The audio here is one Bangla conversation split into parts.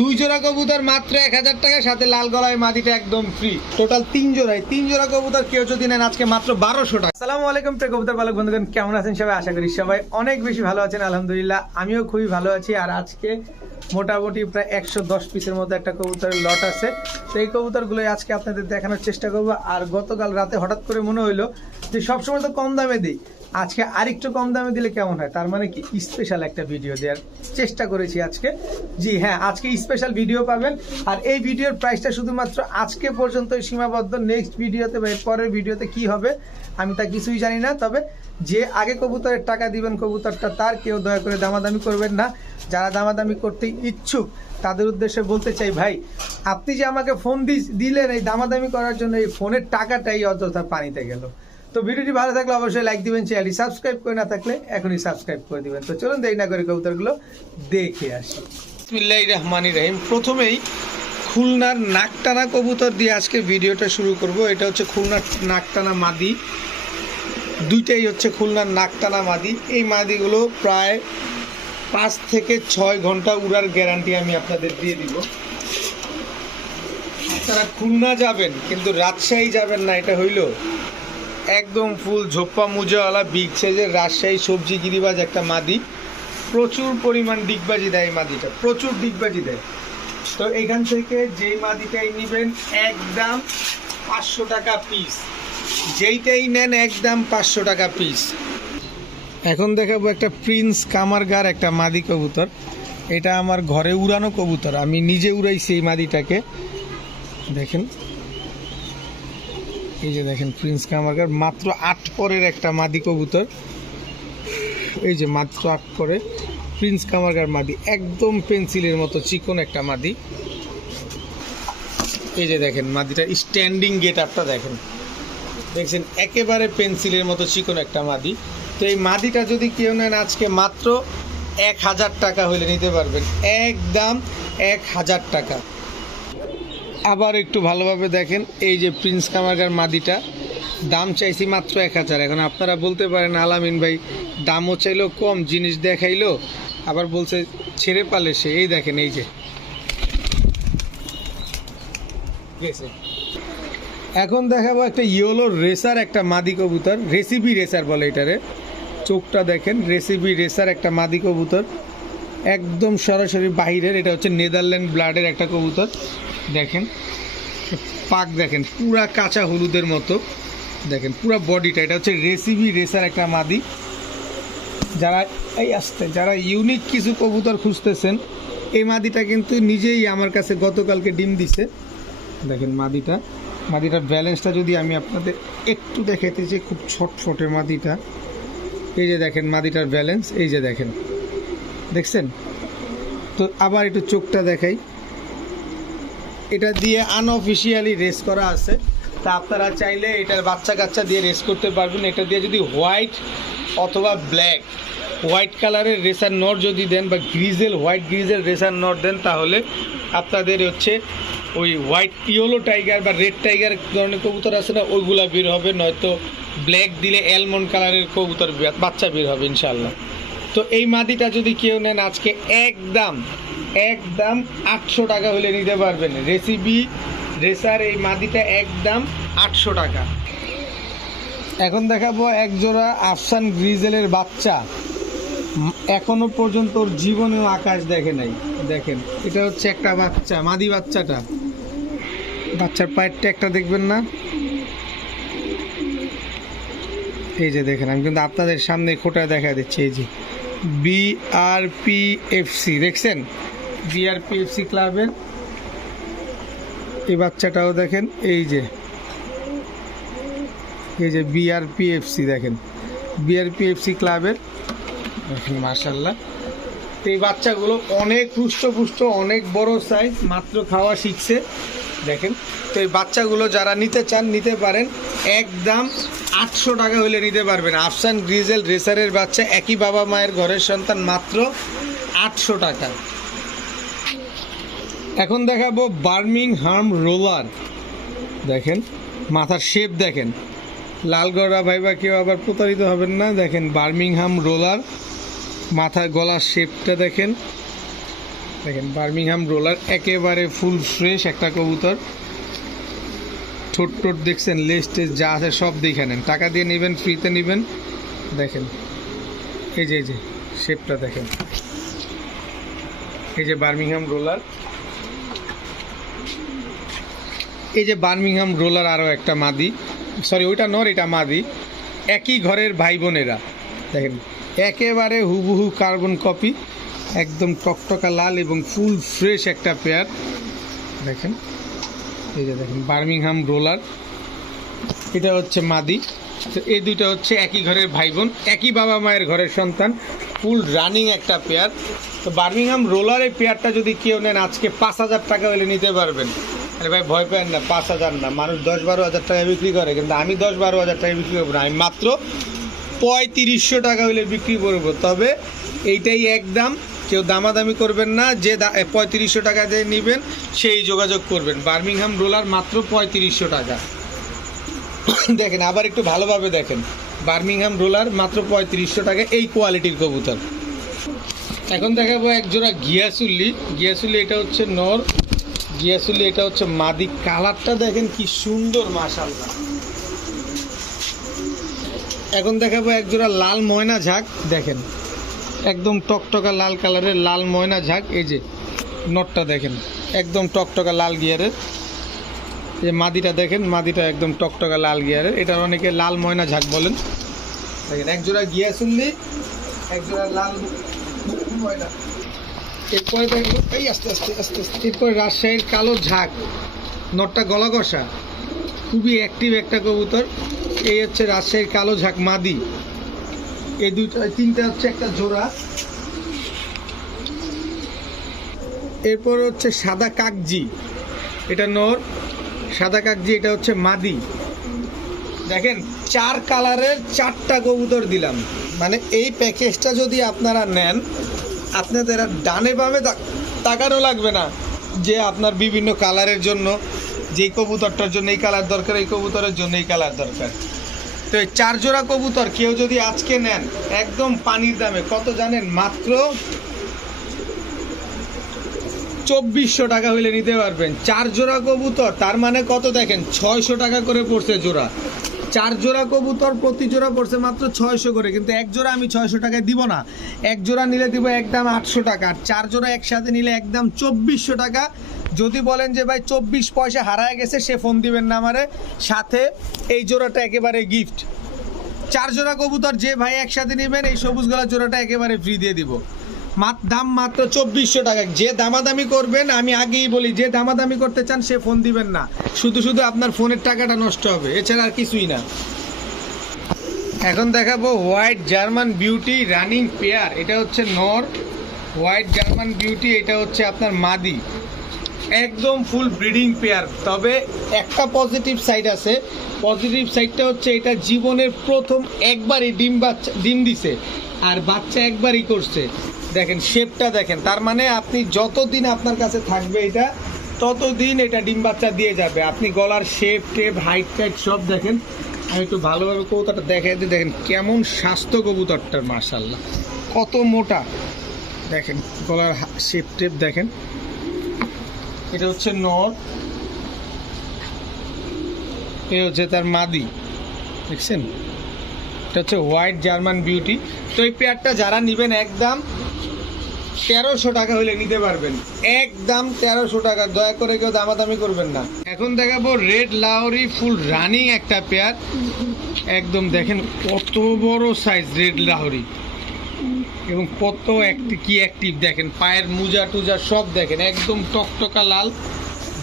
দুই জোড়া কবুতর মাত্র এক হাজার টাকা সাথে লাল গলায় মাদিটা একদম ফ্রি টোটাল তিন জোড়ায়। তিন জোড়া কবুতর কেউ যদি নেন আজকে মাত্র বারোশো টাকা। সালামু আলাইকুম প্রিয় কবুতর পালক বন্ধুগণ, কেমন আছেন সবাই? আশা করি সবাই অনেক বেশি ভালো আছেন, আলহামদুলিল্লাহ। আমিও খুবই ভালো আছি, আর আজকে মোটামুটি প্রায় একশো দশ পিসের মতো একটা কবুতরের লট আছে। তো এই কবুতরগুলোই আজকে আপনাদের দেখানোর চেষ্টা করব। আর গতকাল রাতে হঠাৎ করে মনে হইল যে সবসময় তো কম দামে দিই। আজকে আরেকটু কম দামে দিলে কেমন হয়? তার মানে কি? স্পেশাল একটা ভিডিও দেওয়ার চেষ্টা করেছি আজকে। জি হ্যাঁ আজকে স্পেশাল ভিডিও পাবেন। আর এই ভিডিওর প্রাইসটা শুধুমাত্র আজকে পর্যন্ত সীমাবদ্ধ। নেক্সট ভিডিওতে বা পরের ভিডিওতে কি হবে, আমি তা কিছুই জানি না। তবে যে আগে কবুতরের টাকা দিবেন কবুতরটা, তার কেউ দয়া করে দামাদামি করবেন না। যারা দামাদামি করতে ইচ্ছুক, তাদের উদ্দেশ্যে বলতে চাই, ভাই, আপনি যে আমাকে ফোন দিলেন এই দামাদামি করার জন্য, এই ফোনের টাকাটাই অযথা পানিতে গেল। তো ভিডিওটি ভালো থাকলে অবশ্যই লাইক দিবেন চ্যানেলটি সাবস্ক্রাইব করে না থাকলে এখনই সাবস্ক্রাইব করে দিবেন। তো চলুন দেরি না করে কবুতরগুলো দেখে আসি। বিসমিল্লাহির রহমানির রহিম। প্রথমেই খুলনার নাকটানা কবুতর দিয়ে আজকে ভিডিওটা শুরু করব। এটা হচ্ছে খুলনার নাকটানা মাদি। দুইটাই হচ্ছে খুলনার নাকটানা মাদি। এই মাদিগুলো প্রায় পাঁচ থেকে ছয় ঘণ্টা উড়ার গ্যারান্টি আমি আপনাদের দিয়ে দিব। আপনারা খুলনা যাবেন, কিন্তু রাজশাহী যাবেন না, এটা হইল একদম ফুল ঝোপ্পা মুজাওয়ালা বিগ সাইজের রাজশাহী সবজি গিরিবাজ একটা মাদি। প্রচুর পরিমাণ ডিগবাজি দেয় মাদিটা, প্রচুর ডিগবাজি দেয়। তো এখান থেকে যেই মাদিটাই নেবেন, একদম পাঁচশো টাকা পিস যেইটাই নেন, একদম পাঁচশো টাকা পিস এখন দেখাবো একটা প্রিন্স কামারগার একটা মাদি কবুতর। এটা আমার ঘরে উড়ানো কবুতর, আমি নিজে উড়াইছি এই মাদিটাকে। দেখেন। এই যে দেখেন প্রিন্স কামারগার মাত্র আট পরের একটা মাদি কবুতর। এই যে মাত্র আট পরে প্রিন্স কামারগার মাদি, একদম পেন্সিলের মতো চিকন একটা মাদি। এই যে দেখেন মাদিটা স্ট্যান্ডিং গেট আপটা দেখেন। দেখছেন, একেবারে পেন্সিলের মতো চিকন একটা মাদি। তো এই মাদিটা যদি কেউ নেন, আজকে মাত্র এক হাজার টাকা হলে নিতে পারবেন। একদম এক হাজার টাকা। আবার একটু ভালোভাবে দেখেন, এই যে প্রিন্স কামারগার মাদিটা, দাম চাইছি মাত্র এক হাজার। এখন আপনারা বলতে পারেন, আলামিন ভাই, দামও চাইলো কম, জিনিস দেখাইলো, আবার বলছে ছেড়ে পালে সে। এই দেখেন, এই যে। এখন দেখাবো একটা ইয়েলো রেসার, একটা মাদি কবুতর, রেসিপি রেসার বলে এটারে। চোখটা দেখেন, রেসিপি রেসার, একটা মাদি কবুতর। একদম সরাসরি বাহিরের, এটা হচ্ছে নেদারল্যান্ড ব্লাডের একটা কবুতর। দেখেন, পাক দেখেন, পুরা কাঁচা হলুদের মতো। দেখেন, পুরা বডিটা, এটা হচ্ছে রেসিপি রেসার একটা মাদি। যারা এই আসতে, যারা ইউনিক কিছু কবুতর খুঁজতেছেন, এই মাদিটা কিন্তু নিজেই আমার কাছে গতকালকে ডিম দিছে। দেখেন মাদিটা, মাদিটার ব্যালেন্সটা যদি আমি আপনাদের একটু দেখাতে চাই, খুব ছটফটে মাদিটা। এই যে দেখেন মাদিটার ব্যালেন্স, এই যে দেখেন। দেখছেন? তো আবার একটু চোখটা দেখাই। এটা দিয়ে আনঅফিসিয়ালি রেস করা আছে। তা আপনারা চাইলে এটার বাচ্চা কাচ্চা দিয়ে রেস করতে পারবেন। এটা দিয়ে যদি হোয়াইট অথবা ব্ল্যাক হোয়াইট কালারের রেসার নট যদি দেন বা grizzle white grizzle racer not দেন, তাহলে আপনাদের হচ্ছে ওই হোয়াইট ইয়েলো টাইগার বা রেড টাইগার ধরনের কবুতর আছে না, ওইগুলা বের হবে। নয়তো ব্ল্যাক দিলে অ্যালমন্ড কালারের কবুতর বাচ্চা বের হবে ইনশাল্লাহ তো এই মাদিটা যদি কেউ নেন আজকে একদম একদম আটশো টাকা হলে নিতে পারবেন। রেসিপি রেসার এই মাদিটা একদম আটশো টাকা। এখন দেখাবো একজোড়া আফসান গ্রিজেলের বাচ্চা। এখনও পর্যন্ত ওর জীবনেও আকাশ দেখে নাই। দেখেন, এটা হচ্ছে একটা বাচ্চা, মাদি বাচ্চাটা। বাচ্চার পায়েরটা একটা দেখবেন না। এই যে দেখেন, আমি কিন্তু আপনাদের সামনে খোটা দেখা দিচ্ছি, এই যে বিআরপিএফসি দেখছেন? বিআরপিএফসি ক্লাবের এই বাচ্চাটাও দেখেন, এই যে এই যে বিআরপিএফসি দেখেন বিআরপিএফসি ক্লাবের, দেখেন মার্শাল্লাহ এই বাচ্চাগুলো অনেক পুষ্ট অনেক বড় সাইজ মাত্র খাওয়া শিখছে। দেখেন। তো এই বাচ্চাগুলো যারা নিতে চান, নিতে পারেন। একদম আটশো টাকা হলে নিতে পারবেন। আফসান গ্রিজেল রেসারের বাচ্চা, একই বাবা মায়ের ঘরের সন্তান, মাত্র আটশো টাকা। এখন দেখাবো বার্মিং হার্ম রোলার। দেখেন, মাথার শেপ দেখেন। লালগড়া ভাই বা কেউ আবার প্রতারিত হবেন না। দেখেন, বার্মিংহাম রোলার, মাথার গলার শেপটা দেখেন। দেখেন, বার্মিংহাম রোলার একেবারে ফুল ফ্রেশ একটা কবুতর। ঠোঁট টোট দেখছেন লেস টেস যা আছে সব দেখে নেন। টাকা দিয়ে নেবেন, ফ্রিতে নেবেন। দেখেন, এই যে এই যে, শেপটা দেখেন। এই যে বার্মিংহাম রোলার। এই যে বার্মিংহাম রোলার আরও একটা মাদি। সরি, ওইটা নর, এটা মাদি। একই ঘরের ভাই বোনেরা। দেখেন, একেবারে হুবহু কার্বন কপি একদম টকটকা লাল এবং ফুল ফ্রেশ একটা পেয়ার। দেখেন, এই যে দেখেন, বার্মিংহাম রোলার। এটা হচ্ছে মাদি। তো এই দুইটা হচ্ছে একই ঘরের ভাই বোন একই বাবা মায়ের ঘরের সন্তান, ফুল রানিং একটা পেয়ার। তো বার্মিংহাম রোলারের পেয়ারটা যদি কেউ নেন, আজকে পাঁচ হাজার টাকা হলে নিতে পারবেন। আরে ভাই, ভয় পেন না, পাঁচ হাজার না। মানুষ দশ বারো হাজার টাকা বিক্রি করে, কিন্তু আমি দশ বারো হাজার টাকা বিক্রি করব না। আমি মাত্র পঁয়ত্রিশশো টাকা হলে বিক্রি করব। তবে এইটাই একদম কেউ দামাদামি করবেন না, যে পঁয়ত্রিশশো টাকা দিয়ে নেবেন, সেই যোগাযোগ করবেন। বার্মিংহাম রোলার মাত্র পঁয়ত্রিশশো টাকা। দেখেন, আবার একটু ভালোভাবে দেখেন। বার্মিংহাম রোলার মাত্র পঁয়ত্রিশশো টাকা, এই কোয়ালিটির কবুতর। এখন দেখাবো এক জোড়া গিয়াসুল্লি গিয়াসুল্লি এটা হচ্ছে নর। গিয়াসুল্লি এটা হচ্ছে মাদি। কালারটা দেখেন কি সুন্দর মাশাল্লাহ এখন দেখাবো এক জোড়া লাল ময়না ঝাঁক। দেখেন একদম টকটকা লাল কালারের লাল ময়না ঝাঁক, এই যে নটটা দেখেন, একদম টকটকা লাল গিয়ারের। যে মাদিটা দেখেন, মাদিটা একদম টকটকা লাল গিয়ারের। এটা অনেকে লাল ময়না ঝাঁক বলেন। দেখেন এক জোড়া গিয়া শুনলি এক জোড়া লাল ময়না। এরপরে এই আস্তে আস্তে আস্তে আস্তে। এরপরে রাজশাহীর কালো ঝাঁক, নটটা গলা কষা খুবই অ্যাক্টিভ একটা কবুতর। এই হচ্ছে রাজশাহীর কালো ঝাঁক মাদি। এই দুইটা তিনটা হচ্ছে একটা জোড়া। এরপর হচ্ছে সাদা কাকজি, এটা নর, সাদা কাকজি, এটা হচ্ছে মাদি। দেখেন, চার কালারের চারটা কবুতর দিলাম। মানে এই প্যাকেজটা যদি আপনারা নেন, আপনাদের আর ডানে বামে তাকানো লাগবে না যে আপনার বিভিন্ন কালারের জন্য, যেই কবুতরটার জন্য এই কালার দরকার, এই কবুতরের জন্য এই কালার দরকার। তো এই চার জোড়া কবুতর কেউ যদি আজকে নেন, একদম পানির দামে, কত জানেন? মাত্র চব্বিশশো টাকা হইলে নিতে পারবেন। চার জোড়া কবুতর, তার মানে কত দেখেন? ছয়শো টাকা করে পড়ছে জোড়া। চার জোড়া কবুতর, প্রতি জোড়া পড়ছে মাত্র ছয়শো করে, কিন্তু এক জোড়া আমি ছয়শো টাকায় দিব না। এক জোড়া নিলে দিব একদম আটশো টাকা, আর চার জোড়া একসাথে নিলে একদম চব্বিশশো টাকা। যদি বলেন যে ভাই চব্বিশ পয়সা হারায় গেছে, সে ফোন দিবেন না আমারে। সাথে এই জোড়াটা একেবারে গিফট চার জোড়া কবুতর যে ভাই একসাথে নেবেন, এই সবুজ গলা জোড়াটা একেবারে ফ্রি দিয়ে দিব। দাম মাত্র চব্বিশশো টাকা। যে দামাদামি করবেন, আমি আগেই বলি, যে দামাদামি করতে চান, সে ফোন দিবেন না। শুধু শুধু আপনার ফোনের টাকাটা নষ্ট হবে, এছাড়া আর কিছুই না। এখন দেখাবো white German beauty running pair. এটা হচ্ছে নর। হোয়াইট জার্মান বিউটি, এটা হচ্ছে আপনার মাদি। একদম ফুল ব্রিডিং পেয়ার। তবে একটা পজিটিভ সাইড আছে। পজিটিভ সাইডটা হচ্ছে এটা জীবনের প্রথম একবারই ডিম বাচ্চা ডিম দিছে। আর বাচ্চা একবারই করছে। দেখেন শেপটা দেখেন। তার মানে আপনি যতদিন আপনার কাছে থাকবে এটা, ততদিন এটা ডিম বাচ্চা দিয়ে যাবে। আপনি গলার শেপ টেপ হাইট টাইট সব দেখেন। আমি একটু ভালোভাবে কবুতরটা দেখাই দিই। দেখেন, কেমন স্বাস্থ্য কবুতরটার মার্শাল্লাহ কত মোটা। দেখেন, গলার শেপ টেপ দেখেন। এটা হচ্ছে নর। এ হচ্ছে তার মাদি। দেখছেন? এটা হচ্ছে হোয়াইট জার্মান বিউটি। তো এই পেয়ারটা যারা নেবেন একদম তেরোশো টাকা হলে নিতে পারবেন। একদম তেরোশো টাকা। দয়া করে কেউ দামাদামি করবেন না। এখন দেখাবো রেড লাউরি ফুল রানিং একটা পেয়ার। একদম দেখেন কত বড় সাইজ রেড লাহরি। এবং কত একটি কি অ্যাক্টিভ দেখেন, পায়ের মুজা টুজা সব দেখেন, একদম টকটকা লাল,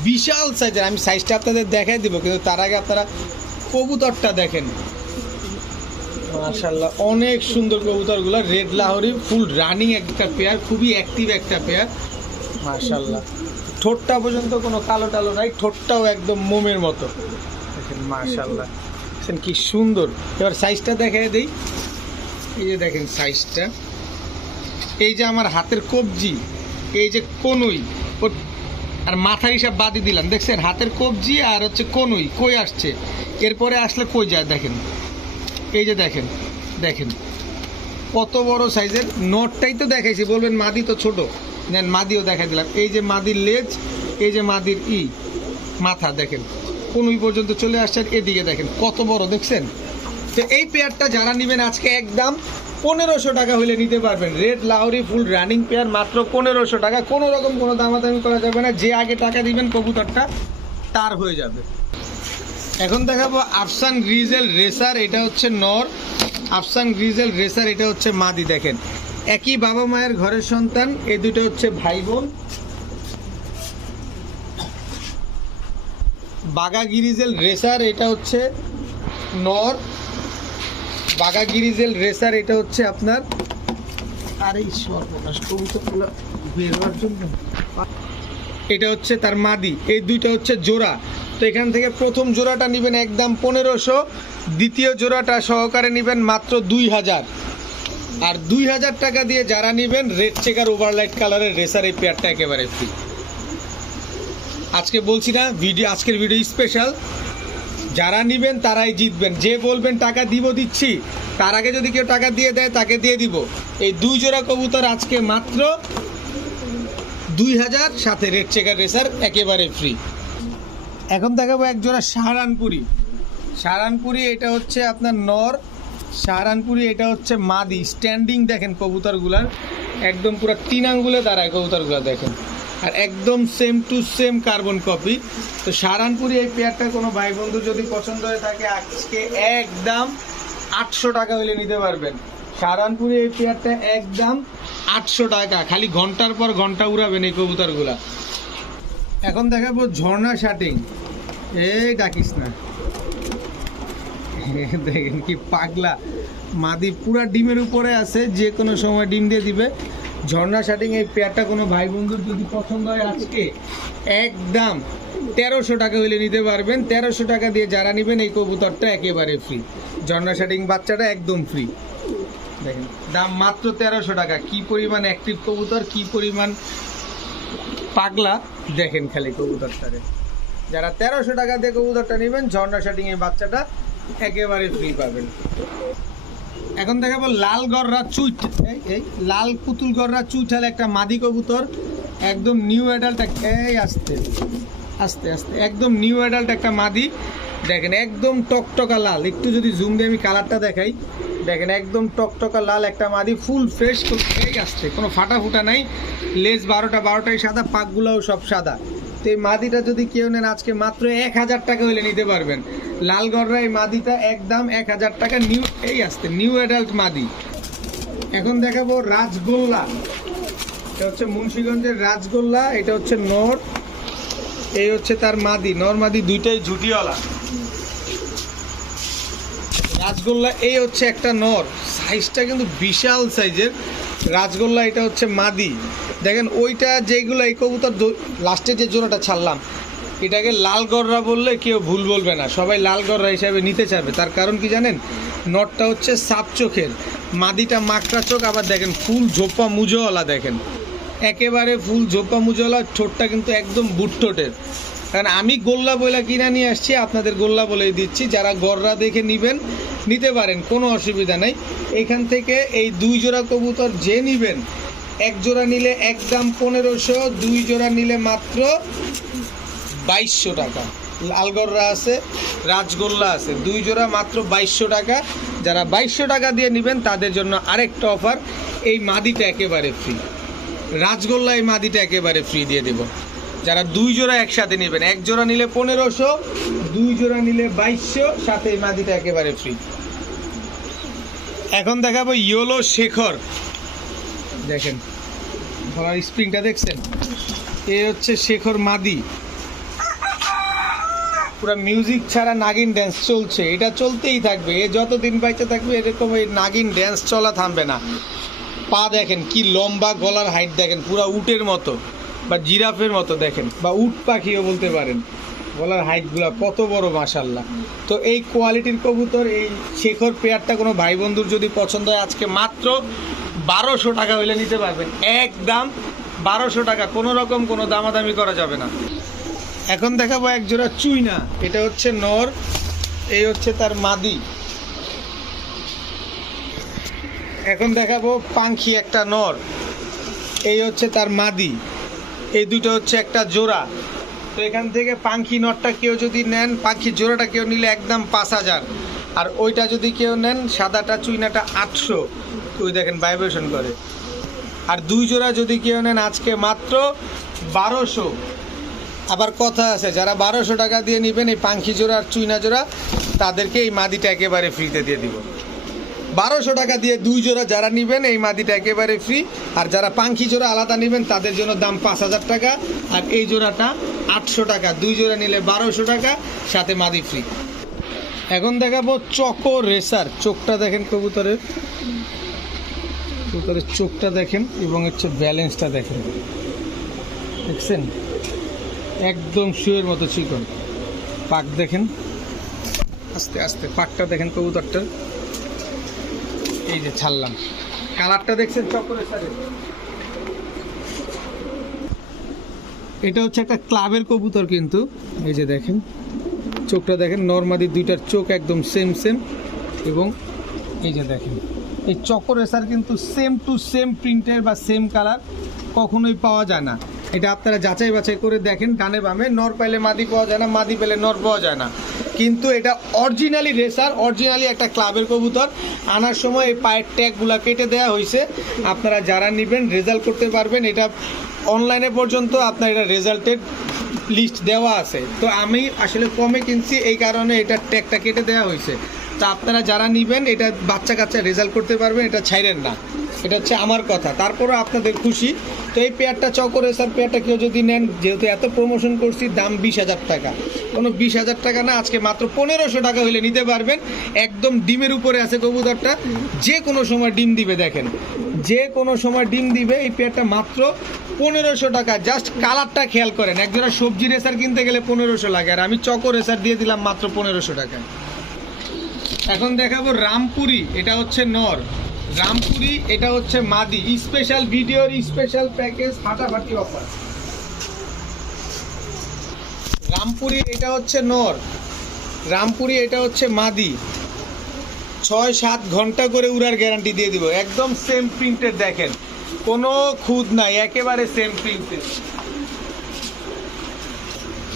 বিশাল সাইজের আমি সাইজটা আপনাদের দেখাই দেবো, কিন্তু তার আগে আপনারা কবুতরটা দেখেন। মাশাল্লাহ অনেক সুন্দর কবুতরগুলো। রেড লাহরি ফুল রানিং একটা পেয়ার খুবই অ্যাক্টিভ একটা পেয়ার মাশাল্লাহ ঠোঁটটা পর্যন্ত কোনো কালো টালো নাই, ঠোঁটটাও একদম মোমের মতো। দেখেন মাশাল্লাহ দেখেন কি সুন্দর। এবার সাইজটা দেখাই দিই। এই যে দেখেন সাইজটা এই যে আমার হাতের কবজি, এই যে কনুই আর মাথার হিসাব বাদই দিলাম। দেখছেন, হাতের কবজি আর হচ্ছে কনুই, কই আসছে? এরপরে আসলে কই যায়? দেখেন। এই যে দেখেন দেখেন। কত বড় সাইজের নটটাই তো দেখাইছি, বলবেন মাদি তো ছোট। নেন, মাদিও দেখা দিলাম। এই যে মাদির লেজ, এই যে মাদির ই, মাথা, দেখেন। কনুই পর্যন্ত চলে আসছেন, এদিকে দেখেন, কত বড়, দেখছেন? তো এই পেয়ারটা যারা নেবেন আজকে একদম পনেরোশো টাকা হলে নিতে পারবেন। Red Lahori full running pair মাত্র পনেরোশো টাকা। কোনো রকম কোনো দামাদামি করা যাবে না। যে আগে টাকা দিবেন কবুতরটা তার হয়ে যাবে। এখন দেখাবো আফসান গ্রিজেল রেসার, এটা হচ্ছে নর। আফসান গ্রিজেল রেসার, এটা হচ্ছে মাদি, দেখেন। একই বাবা মায়ের ঘরের সন্তান, এ দুটো হচ্ছে ভাই বোন। বাগা গিরিজেল রেসার, এটা হচ্ছে নর। বাগা গিরিজেল রেসার এটা হচ্ছে আপনার আরে ঈশ্বর কবুতরগুলো বের জন্য। এটা হচ্ছে তার মাদি এই দুইটা হচ্ছে জোড়া। তো এখান থেকে প্রথম জোড়াটা নেবেন একদম পনেরোশো দ্বিতীয় জোড়াটা সহকারে নেবেন মাত্র দুই হাজার। আর দুই হাজার টাকা দিয়ে যারা নেবেন রেড চেকার ওভারলাইট কালারের রেসার এই পেয়ারটা একেবারে ফ্রি আজকে বলছি না ভিডিও আজকের ভিডিও স্পেশাল যারা নেবেন তারাই জিতবেন। যে বলবেন টাকা দিব, দিচ্ছি। তার আগে যদি কেউ টাকা দিয়ে দেয়, তাকে দিয়ে দিব। এই দুই জোড়া কবুতর আজকে মাত্র দুই হাজার সাথে রেড চেকার রেসার একেবারে ফ্রি এখন দেখাবো এক জোড়া সাহারানপুরি। সাহারানপুরি এটা হচ্ছে আপনার নর, সাহারানপুরি এটা হচ্ছে মাদি। স্ট্যান্ডিং দেখেন কবুতরগুলার। একদম পুরো তিন আঙ্গুলে দাঁড়ায় কবুতরগুলো দেখেন। আর একদম same to same carbon copy তো সাহারানপুরি এই পেয়ারটা কোনো ভাই বন্ধু যদি পছন্দ হয়ে থাকে, আজকে একদম আটশো টাকা হলে নিতে পারবেন। সাহারানপুরি এই পেয়ারটা একদম আটশো টাকা। খালি ঘণ্টার পর ঘণ্টা উড়াবেন এই কবুতরগুলা। এখন দেখাবো ঝর্ণা শাটিং এই ডাকিস না। দেখেন কি পাগলা। মাদি পুরা ডিমের উপরে আছে, যে কোনো সময় ডিম দিয়ে দিবে। ঝর্ণা শাটিং এই পেয়ারটা কোনো ভাই বন্ধুর যদি পছন্দ হয় আজকে, একদম তেরোশো টাকা হইলে নিতে পারবেন। তেরোশো টাকা দিয়ে যারা নেবেন এই কবুতরটা একেবারে ফ্রি ঝর্ণা শাটিং বাচ্চাটা একদম ফ্রি দেখেন, দাম মাত্র তেরোশো টাকা। কি পরিমাণ অ্যাক্টিভ কবুতর, কি পরিমাণ পাগলা, দেখেন খালি কবুতরটারে যারা তেরোশো টাকা দিয়ে কবুতরটা নেবেন, ঝর্ণা শাটিং এই বাচ্চাটা একেবারে ফ্রি পাবেন। এখন দেখাবো লাল গররা চুইট। এই লাল পুতুল গররা চুইঠাল একটা মাদি কবুতর, একদম নিউ অ্যাডাল্ট এই, আসতে, আস্তে আস্তে, একদম নিউ অ্যাডাল্ট একটা মাদি। দেখেন, একদম টকটকা লাল। একটু যদি জুম দিয়ে আমি কালারটা দেখাই। দেখেন, একদম টকটকা লাল একটা মাদি ফুল ফ্রেশ এই, আসছে, কোনো ফাটা ফুটা নাই। লেজ বারোটা, বারোটাই সাদা, পাকগুলোও সব সাদা। তো এই মাদিটা যদি কেউ নেন, আজকে মাত্র এক হাজার টাকা হলে নিতে পারবেন। লালগড়রা এই মাদিটা একদম এক হাজার টাকা নিউ, এই আসতে নিউ অ্যাডাল্ট মাদি। এখন দেখাবো রাজগোল্লা। এটা হচ্ছে মুন্সিগঞ্জের রাজগোল্লা, এটা হচ্ছে নর, এই হচ্ছে তার মাদি। নর মাদি দুইটাই ঝুটিওয়ালা। রাজগোল্লা, এই হচ্ছে একটা নর। সাইজটা কিন্তু বিশাল সাইজের রাজগোল্লা, এটা হচ্ছে মাদি। দেখেন ওইটা যেগুলো এই কবুতর লাস্টে যে জোড়াটা ছাড়লাম, এটাকে লাল গররা বললে কেউ ভুল বলবে না। সবাই লাল গররা হিসাবে নিতে চাবে তার কারণ কি জানেন? নটটা হচ্ছে সাপ চোখের। মাদিটা মাকড়া চোখ, আবার দেখেন ফুল ঝোপা মুজোওয়ালা দেখেন। একেবারে ফুল ঝোপা মুজোওয়ালা ঠোঁটটা কিন্তু একদম বুটঠোঁটের। কারণ আমি গোল্লা বইলা কিনা নিয়ে আসছি, আপনাদের গোল্লা বলেই দিচ্ছি। যারা গররা দেখে নিবেন, নিতে পারেন, কোনো অসুবিধা নেই। এখান থেকে এই দুই জোড়া কবুতর যে নিবেন এক জোড়া নিলে এক দাম পনেরোশো, দুই জোড়া নিলে মাত্র বাইশশো টাকা। লালগররা আছে, রাজগোল্লা আছে, দুই জোড়া মাত্র বাইশশো টাকা। যারা বাইশশো টাকা দিয়ে নেবেন, তাদের জন্য আরেকটা অফার এই মাদিটা একেবারে ফ্রি রাজগোল্লা এই মাদিটা একেবারে ফ্রি দিয়ে দেব। যারা দুই জোড়া একসাথে নেবেন, এক জোড়া নিলে পনেরোশো, দুই জোড়া নিলে বাইশশো, সাথে এই মাদিটা একেবারে ফ্রি এখন দেখাবো ইয়োলো শেখর। দেখেন গলার স্প্রিংটা দেখছেন? এ হচ্ছে শেখর মাদি। পুরো মিউজিক ছাড়া নাগিন ড্যান্স চলছে। এটা চলতেই থাকবে। এ যতদিন বাইচে থাকবে, এরকম এই নাগিন ড্যান্স চলা থামবে না। পা দেখেন, কি লম্বা গলার হাইট দেখেন, পুরো উটের মতো বা জিরাফের মতো দেখেন, বা উট পাখিও বলতে পারেন। গলার হাইটগুলো কত বড় মাসাল্লাহ তো এই কোয়ালিটির কবুতর, এই শেখর পেয়ারটা কোনো ভাই বন্ধুর যদি পছন্দ হয়, আজকে মাত্র বারোশো টাকা হইলে নিতে পারবেন। এক দাম বারোশো টাকা। কোনো রকম কোনো দামাদামি করা যাবে না। এখন দেখাবো এক জোড়া চুইনা। এটা হচ্ছে নর, এই হচ্ছে তার মাদি। এখন দেখাবো পাঙ্খি একটা নর, এই হচ্ছে তার মাদি। এই দুটো হচ্ছে একটা জোড়া। তো এখান থেকে পাখি নটটা কেউ যদি নেন পাখি জোড়াটা কেউ নিলে একদম পাঁচ হাজার। আর ওইটা যদি কেউ নেন, সাদাটা, চুইনাটা আটশো। ওই দেখেন ভাইব্রেশন করে। আর দুই জোড়া যদি কেউ নেন আজকে মাত্র বারোশো। আবার কথা আছে, যারা বারোশো টাকা দিয়ে নেবেন এই পাঙ্খি জোড়া আর চুইনা জোড়া, তাদেরকে এই মাদিটা একেবারে ফ্রিতে দিয়ে দিব। বারোশো টাকা দিয়ে দুই জোড়া যারা নেবেন, এই মাদিটা একেবারে ফ্রি আর যারা পাখি জোড়া আলাদা নেবেন, তাদের জন্য দাম পাঁচ হাজার টাকা। আর এই জোড়াটা আটশো টাকা, দুই জোড়া নিলে বারোশো টাকা, সাথে মাদি ফ্রি এখন দেখাবো চকো রেসার চোখটা দেখেন কবুতরের। কবুতরের চোখটা দেখেন এবং হচ্ছে ব্যালেন্সটা দেখেন। দেখছেন? একদম শুয়ের মতো চিকন। পাক দেখেন। আস্তে আস্তে পাকটা দেখেন কবুতরটার। এই যে ছাড়লাম। কালারটা দেখছেন চক্করের সাথে এটা হচ্ছে একটা ক্লাবের কবুতর কিন্তু। এই যে দেখেন। চোখটা দেখেন নর্মাদি দুইটার চোখ একদম সেম সেম এবং এই যে দেখেন। এই চক্কর রেসার কিন্তু সেম টু সেম প্রিন্টের বা সেম কালার কখনোই পাওয়া যায় না। এটা আপনারা যাচাই বাছাই করে দেখেন ডানে বামে, নর পাইলে মাদি পাওয়া যায় না, মাদি পেলে নর পাওয়া যায় না। কিন্তু এটা অরিজিনালি রেসার অরিজিনালি একটা ক্লাবের কবুতর। আনার সময় এই পায়ের ট্যাগগুলো কেটে দেওয়া হয়েছে আপনারা যারা নেবেন রেজাল্ট করতে পারবেন। এটা অনলাইনে পর্যন্ত আপনার এটা রেজাল্টের লিস্ট দেওয়া আছে। তো আমি আসলে কমে কিনছি, এই কারণে এটা ট্যাগটা কেটে দেওয়া হয়েছে তো আপনারা যারা নেবেন, এটা বাচ্চা কাচ্চা রেজাল্ট করতে পারবেন, এটা ছাইরেন না। এটা হচ্ছে আমার কথা। তারপরও আপনাদের খুশি। তো এই পেয়ারটা চকরে স্যার পেয়ারটা কেউ যদি নেন, যেহেতু এত প্রমোশন করছি, দাম বিশ হাজার টাকা। কোনো বিশ হাজার টাকা না, আজকে মাত্র পনেরোশো টাকা হলে নিতে পারবেন। একদম ডিমের উপরে আছে কবুতরটা। যে কোনো সময় ডিম দিবে, দেখেন। যে কোনো সময় ডিম দিবে, এই পেয়ারটা মাত্র পনেরোশো টাকা। জাস্ট কালারটা খেয়াল করেন। একজোড়া সবজি রেসার কিনতে গেলে পনেরোশো লাগে। আর আমি চকো রেসার দিয়ে দিলাম মাত্র পনেরোশো টাকা। এখন দেখাবো রামপুরি, এটা হচ্ছে নর। রামপুরি, এটা হচ্ছে মাদি। স্পেশাল ভিডিওর স্পেশাল প্যাকেজ, ফাটাফাটি অফার রামপুরি, এটা হচ্ছে নর। রামপুরি, এটা হচ্ছে মাদি। ছয় সাত ঘণ্টা করে উড়ার গ্যারান্টি দিয়ে দিব। একদম সেম প্রিন্টের দেখেন। কোনো খুদ নাই, একেবারে সেম প্রিন্টের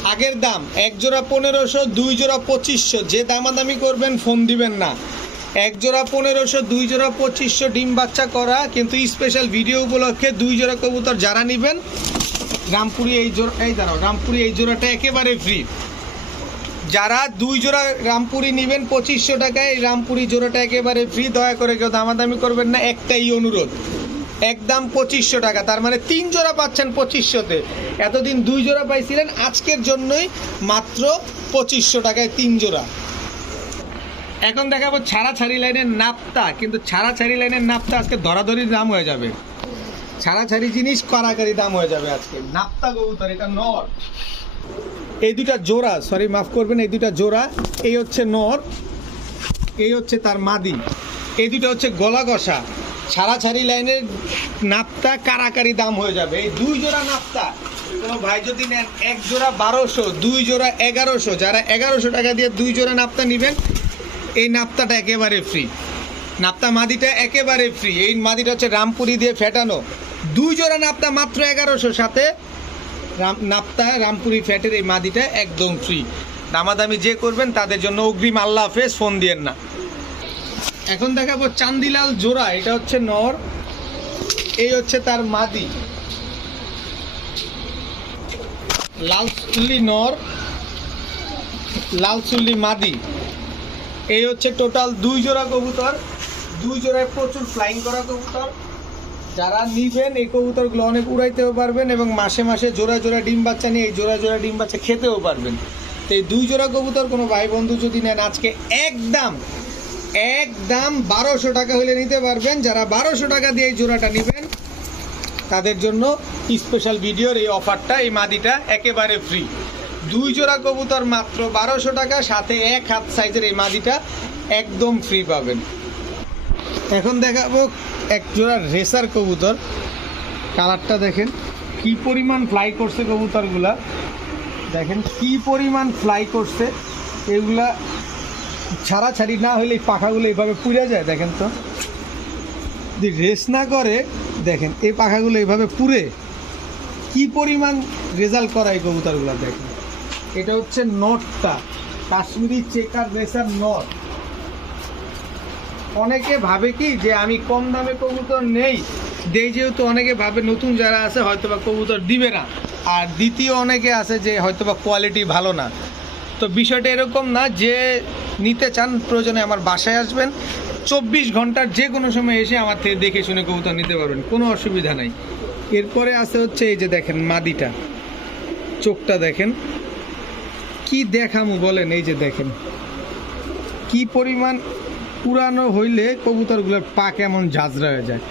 আগের দাম, এক জোড়া পনেরোশো, দুই জোড়া পঁচিশশো। যে দামাদামি করবেন, ফোন দিবেন না। এক জোড়া পনেরোশো, দুই জোড়া পঁচিশশো ডিম বাচ্চা করা, কিন্তু স্পেশাল ভিডিও উপলক্ষে দুই জোড়া কবুতর যারা নেবেন, রামপুরি এই জোড়া এই দাঁড়াও, রামপুরি এই জোড়াটা একেবারে ফ্রি যারা দুই জোড়া রামপুরি নেবেন, পঁচিশশো টাকায় এই রামপুরি জোড়াটা একেবারে ফ্রি দয়া করে কেউ দামাদামি করবেন না, একটাই অনুরোধ। একদম পঁচিশশো টাকা। তার মানে তিন জোড়া পাচ্ছেন পঁচিশশোতে। এতদিন দুই জোড়া পাইছিলেন, আজকের জন্যই মাত্র পঁচিশশো টাকায় তিন জোড়া। এখন দেখাবো ছাড়া ছাড়ি লাইনের নাপ্তা, কিন্তু ছাড়া ছাড়ি লাইনের নাপ্তা আজকে ধরাধরির দাম হয়ে যাবে। ছাড়া ছাড়ি জিনিস কারাকারি দাম হয়ে যাবে আজকে। নাপ্তা কবুতর, এটা নর। এই দুটা জোড়া সরি মাফ করবেন, এই দুটা জোড়া, এই হচ্ছে নর, এই হচ্ছে তার মাদি। এই দুটো হচ্ছে গলা কষা ছাড়াছাড়ি লাইনের নাপ্তা কারাকারি দাম হয়ে যাবে। এই দুই জোড়া নাপ্তা, কোনো ভাই যদি নেন, এক জোড়া বারোশো, দুই জোড়া এগারোশো। যারা এগারোশো টাকা দিয়ে দুই জোড়া নাপ্তা নেবেন, এই নাপ্তাটা একেবারে ফ্রি নাপ্তা মাদিটা একেবারে ফ্রি এই মাদিটা হচ্ছে রামপুরি দিয়ে ফেটানো। দুই জোড়া নাপ্তা মাত্র এগারোশো, সাথে রাম নাপ্তা, রামপুরি ফ্যাটের এই মাদিটা একদম ফ্রি দামাদামি যে করবেন, তাদের জন্য অগ্রিম আল্লাহ হাফেজ, ফোন দিয়েন না। এখন দেখাবো চান্দিলাল জোড়া, এটা হচ্ছে নর, এই হচ্ছে তার মাদি। লাল চুল্লি নর, লাল চুল্লি মাদি। এই হচ্ছে টোটাল দুই জোড়া কবুতর, দুই জোড়ায় প্রচুর ফ্লাইং করা কবুতর। যারা নিবেন, এই কবুতরগুলো অনেক উড়াইতেও পারবেন এবং মাসে মাসে জোড়া জোড়া ডিম বাচ্চা নিয়ে এই জোড়া জোড়া ডিম বাচ্চা খেতেও পারবেন। তো এই দুই জোড়া কবুতর কোনো ভাই বন্ধু যদি নেন, আজকে একদম একদম বারোশো টাকা হলে নিতে পারবেন। যারা বারোশো টাকা দিয়ে এই জোড়াটা নেবেন, তাদের জন্য স্পেশাল ভিডিওর এই অফারটা এই মাদিটা একেবারে ফ্রি দুই জোড়া কবুতর মাত্র বারোশো টাকা, সাথে এক হাত সাইজের এই মাদিটা একদম ফ্রি পাবেন। এখন দেখাবো এক জোড়া রেসার কবুতর। কালারটা দেখেন, কি পরিমাণ ফ্লাই করছে কবুতরগুলা। দেখেন, কি পরিমাণ ফ্লাই করছে। এগুলা ছাড়াছাড়ি না হলে এই পাখাগুলো এইভাবে পুড়ে যায়, দেখেন তো। যদি রেস না করে, দেখেন, এই পাখাগুলো এইভাবে পুড়ে, কি পরিমাণ রেজাল্ট করা এই কবুতরগুলো, দেখেন। এটা হচ্ছে নটটা, কাশ্মীরি চেকার রেসার নট। অনেকে ভাবে কি যে আমি কম দামে কবুতর নেই, দেই যেহেতু অনেকে ভাবে নতুন যারা আছে হয়তো বা কবুতর দিবে না। আর দ্বিতীয় অনেকে আছে যে হয়তো বা কোয়ালিটি ভালো না। তো বিষয়টা এরকম না যে নিতে চান প্রয়োজনে আমার বাসায় আসবেন। চব্বিশ ঘণ্টার যে কোনো সময় এসে আমার থেকে দেখে শুনে কবুতর নিতে পারবেন, কোনো অসুবিধা নাই। এরপরে আছে হচ্ছে এই যে দেখেন মাদিটা। চোখটা দেখেন। কি দেখামু বলেন এই যে দেখেন। কি পরিমাণ উড়ানো হইলে কবুতরগুলোর পা কেমন ঝাঁঝরা হয়ে যায়।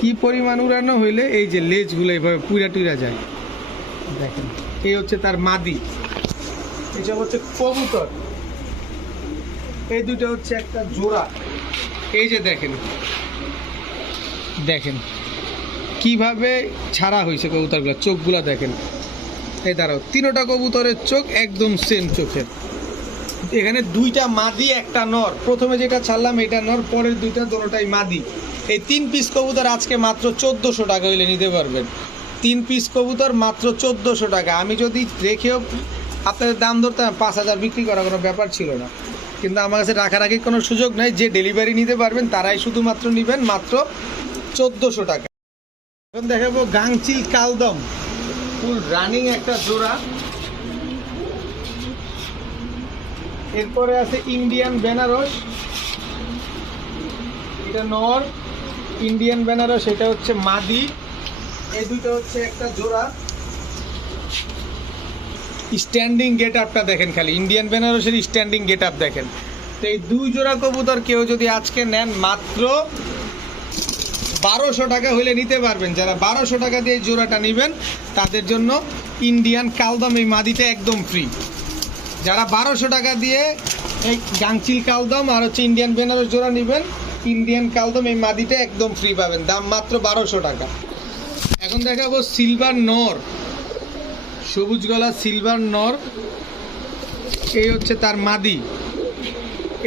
কি পরিমাণ উড়ানো হইলে এই যে লেজগুলো এইভাবে পুরা টুরা যায়। দেখেন, এই হচ্ছে তার মাদি। এসব হচ্ছে কবুতর। এই দুটো হচ্ছে একটা জোড়া। এই যে দেখেন। দেখেন। কীভাবে ছাড়া হয়েছে কবুতরগুলো? চোখগুলো দেখেন। এই দাঁড়াও, তিনোটা কবুতরের চোখ একদম সেম চোখের এখানে দুইটা মাদি, একটা নর। প্রথমে যেটা ছাড়লাম, এটা নর, পরের দুইটা দোনোটাই মাদি। এই তিন পিস কবুতর আজকে মাত্র চোদ্দোশো টাকা হইলে নিতে পারবেন। তিন পিস কবুতর মাত্র চোদ্দোশো টাকা। আমি যদি রেখেও আপনাদের দাম ধরতাম পাঁচ হাজার বিক্রি করার কোনো ব্যাপার ছিল না। কিন্তু আমার কাছে রাখারাখি কোনো সুযোগ নেই, যে ডেলিভারি নিতে পারবেন তারাই শুধুমাত্র নেবেন মাত্র চোদ্দোশো টাকা। এখন দেখাবো গাংচিল কালদম। ফুল রানিং একটা জোড়া। এরপরে আছে ইন্ডিয়ান বেনারস এটা নর। ইন্ডিয়ান বেনারস এটা হচ্ছে মাদি। এই দুটো হচ্ছে একটা জোড়া। স্ট্যান্ডিং গেট আপটা দেখেন খালি। ইন্ডিয়ান বেনারসের স্ট্যান্ডিং গেট আপ দেখেন। তো এই দুই জোড়া কবুতর কেউ যদি আজকে নেন মাত্র বারোশো টাকা হলে নিতে পারবেন। যারা বারোশো টাকা দিয়ে জোড়াটা নেবেন, তাদের জন্য ইন্ডিয়ান কালদম এই মাদিটা একদম ফ্রি যারা বারোশো টাকা দিয়ে এই গাংচিল কালদম আর হচ্ছে ইন্ডিয়ান বেনারস জোড়া নেবেন ইন্ডিয়ান কালদম এই মাদিটা একদম ফ্রি পাবেন। দাম মাত্র বারোশো টাকা। এখন দেখাবো সিলভার নর সবুজ গলা সিলভার নর। এই হচ্ছে তার মাদি।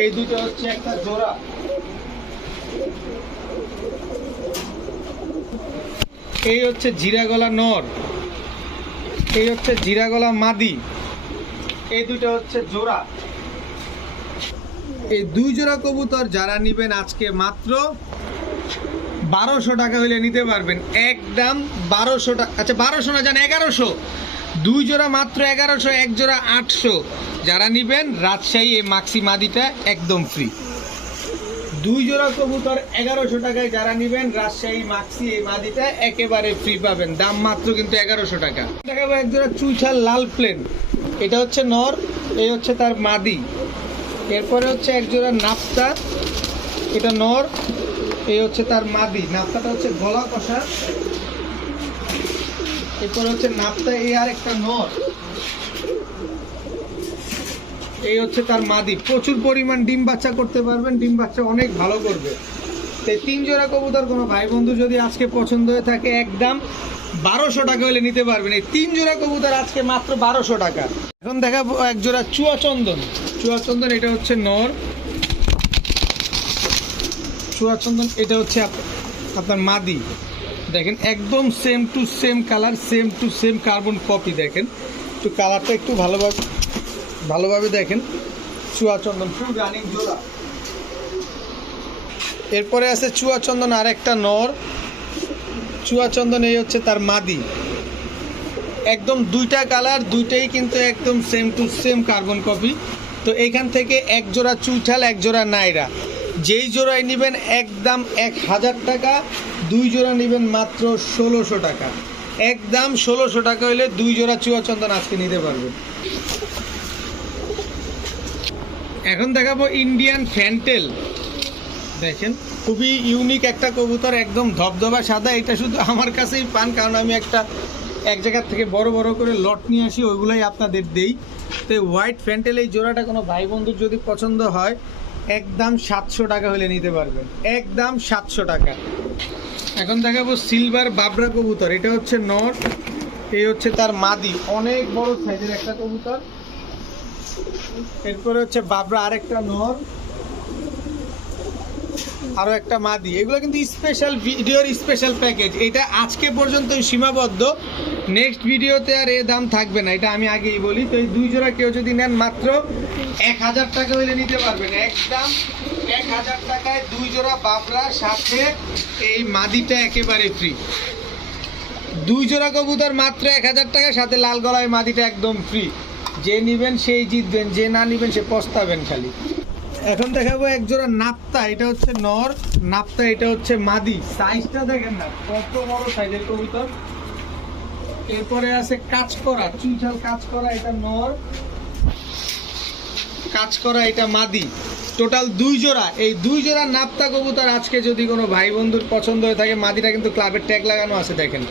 এই দুটো হচ্ছে একটা জোড়া। এই হচ্ছে জিরাগলা নর। এই হচ্ছে জিরাগলা মাদি। এই দুটো হচ্ছে জোড়া। এই দুই জোড়া কবুতর যারা নিবেন আজকে মাত্র বারোশো টাকা হইলে নিতে পারবেন। একদম বারোশো টাকা আচ্ছা বারোশো না, জান, এগারোশো। দুই জোড়া মাত্র এগারোশো, এক জোড়া আটশো। যারা নিবেন, রাজশাহী এই মাক্সি মাদিটা একদম ফ্রি দুই জোড়া কবুতর এগারোশো টাকায় যারা নেবেন, রাজশাহী মাক্সি এই মাদিটা একেবারে ফ্রি পাবেন। দাম মাত্র কিন্তু এগারোশো টাকা। দেখাবো এক জোড়া চুইছাল লাল প্লেন এটা হচ্ছে নর, এই হচ্ছে তার মাদি। এরপরে হচ্ছে এক জোড়া নাপ্তা। এটা নর, এই হচ্ছে তার মাদি। নাপ্তাটা হচ্ছে গলা কষা। এরপরে হচ্ছে নাপ্তা এই আর একটা নর। এই হচ্ছে তার মাদি। প্রচুর পরিমাণ ডিম বাচ্চা করতে পারবেন, ডিম বাচ্চা অনেক ভালো করবে। তো তিন জোড়া কবুতর, কোনো ভাই বন্ধু যদি আজকে পছন্দ হয়ে থাকে, একদম বারোশো টাকা হলে নিতে পারবেন। এই তিন জোড়া কবুতর আজকে মাত্র বারোশো টাকা। এখন দেখাবো এক জোড়া চুয়া চন্দন। চুয়া চন্দন, এটা হচ্ছে নর। চুয়া চন্দন, এটা হচ্ছে আপ- আপনার মাদি। দেখেন, একদম same to same colour same to same carbon copy দেখেন। একটু কালারটা একটু ভালোভাবে ভালোভাবে দেখেন। চুয়া চন্দন ফুল রানিং জোড়া। এরপরে আছে চুয়া চন্দন আর একটা নর। চুয়া চন্দন এই হচ্ছে তার মাদি। একদম দুইটা কালার দুইটাই কিন্তু একদম same to same carbon copy তো এইখান থেকে এক জোড়া চুইঠাল, এক জোড়া নাইরা। যেই জোড়ায় নেবেন একদম এক হাজার টাকা দুই জোড়া নেবেন মাত্র ষোলোশো টাকা। একদম ষোলোশো টাকা হলে দুই জোড়া চুয়া চন্দন আজকে নিতে পারবেন। এখন দেখাবো ইন্ডিয়ান ফ্যান্টেল। দেখেন, খুবই ইউনিক একটা কবুতর, একদম ধবধবা সাদা। এটা শুধু আমার কাছেই পান, কারণ আমি একটা, এক জায়গার থেকে বড় বড় করে লট নিয়ে আসি, ওইগুলাই আপনাদের দেই। তো হোয়াইট ফ্যান্টেল এই জোড়াটা কোনো ভাই বন্ধুর যদি পছন্দ হয়, একদম সাতশো টাকা হলে নিতে পারবেন। একদম সাতশো টাকা। এখন দেখাবো সিলভার বাবরা কবুতর। এটা হচ্ছে নর, এই হচ্ছে তার মাদি। অনেক বড় সাইজের একটা কবুতর। এরপরে হচ্ছে বাবরা আরেকটা নর, আরও একটা মাদি। এগুলো কিন্তু স্পেশাল ভিডিওর স্পেশাল প্যাকেজ এটা আজকে পর্যন্ত সীমাবদ্ধ। নেক্সট ভিডিওতে আর এ দাম থাকবে না। এটা আমি আগেই বলি। তো এই দুই জোড়া কেউ যদি নেন মাত্র এক হাজার টাকা হইলে নিতে পারবেন। একদম এক হাজার টাকায় দুই জোড়া বাবরা সাথে এই মাদিটা একেবারে ফ্রি দুই জোড়া কবুতর মাত্র এক হাজার টাকা সাথে লাল গলায় মাদিটা একদম ফ্রি যে নিবেন সেই জিতবেন, যে না নিবেন সে পস্তাবেন খালি। এখন দেখাবো এক জোড়া নাপ্তা, এটা হচ্ছে নর, নাপ্তা এটা হচ্ছে মাদি। সাইজটা দেখেন না, কত বড় সাইজের কবুতর। এরপরে আছে কাজ করা চুইঠাল কাজ করা এটা নর। কাজ করা এটা মাদি। টোটাল দুই জোড়া। এই দুই জোড়া নাপ্তা কবুতর আজকে যদি কোনো ভাই বন্ধুর পছন্দ হয়ে থাকে, মাদিটা কিন্তু ক্লাবের ট্যাগ লাগানো আছে, দেখেন।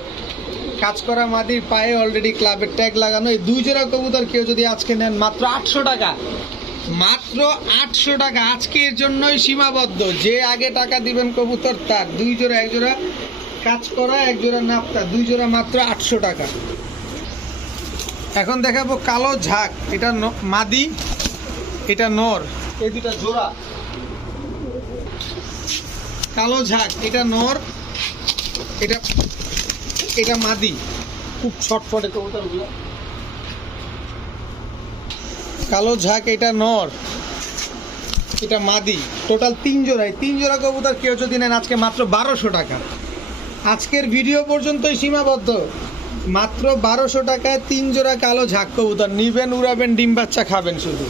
কাজ করা মাদির পায়ে অলরেডি ক্লাবের ট্যাগ লাগানো। এই দুই জোড়া কবুতর কেউ যদি আজকে নেন, মাত্র আটশো টাকা। মাত্র আটশো টাকা। আজকের জন্যই সীমাবদ্ধ। যে আগে টাকা দিবেন কবুতর, তার দুই জোড়া, এক জোড়া কাজ করা, এক জোড়া নাপ্তা, দুই জোড়া মাত্র আটশো টাকা। এখন দেখাবো কালো ঝাঁক। এটা মাদি, এটা নর। এই দুটা জোড়া। কালো ঝাঁক, এটা নর, এটা এটা মাদি। খুব ছটফটে কবুতরগুলো কালো ঝাঁক, এটা নর, এটা মাদি। টোটাল তিন জোড়ায় তিন জোড়া কবুতর কেউ যদি নেন, আজকে মাত্র বারোশো টাকা। আজকের ভিডিও পর্যন্তই সীমাবদ্ধ। মাত্র বারোশো টাকায় তিন জোড়া কালো ঝাঁক কবুতর। নিবেন, উড়াবেন, ডিম বাচ্চা খাবেন শুধু।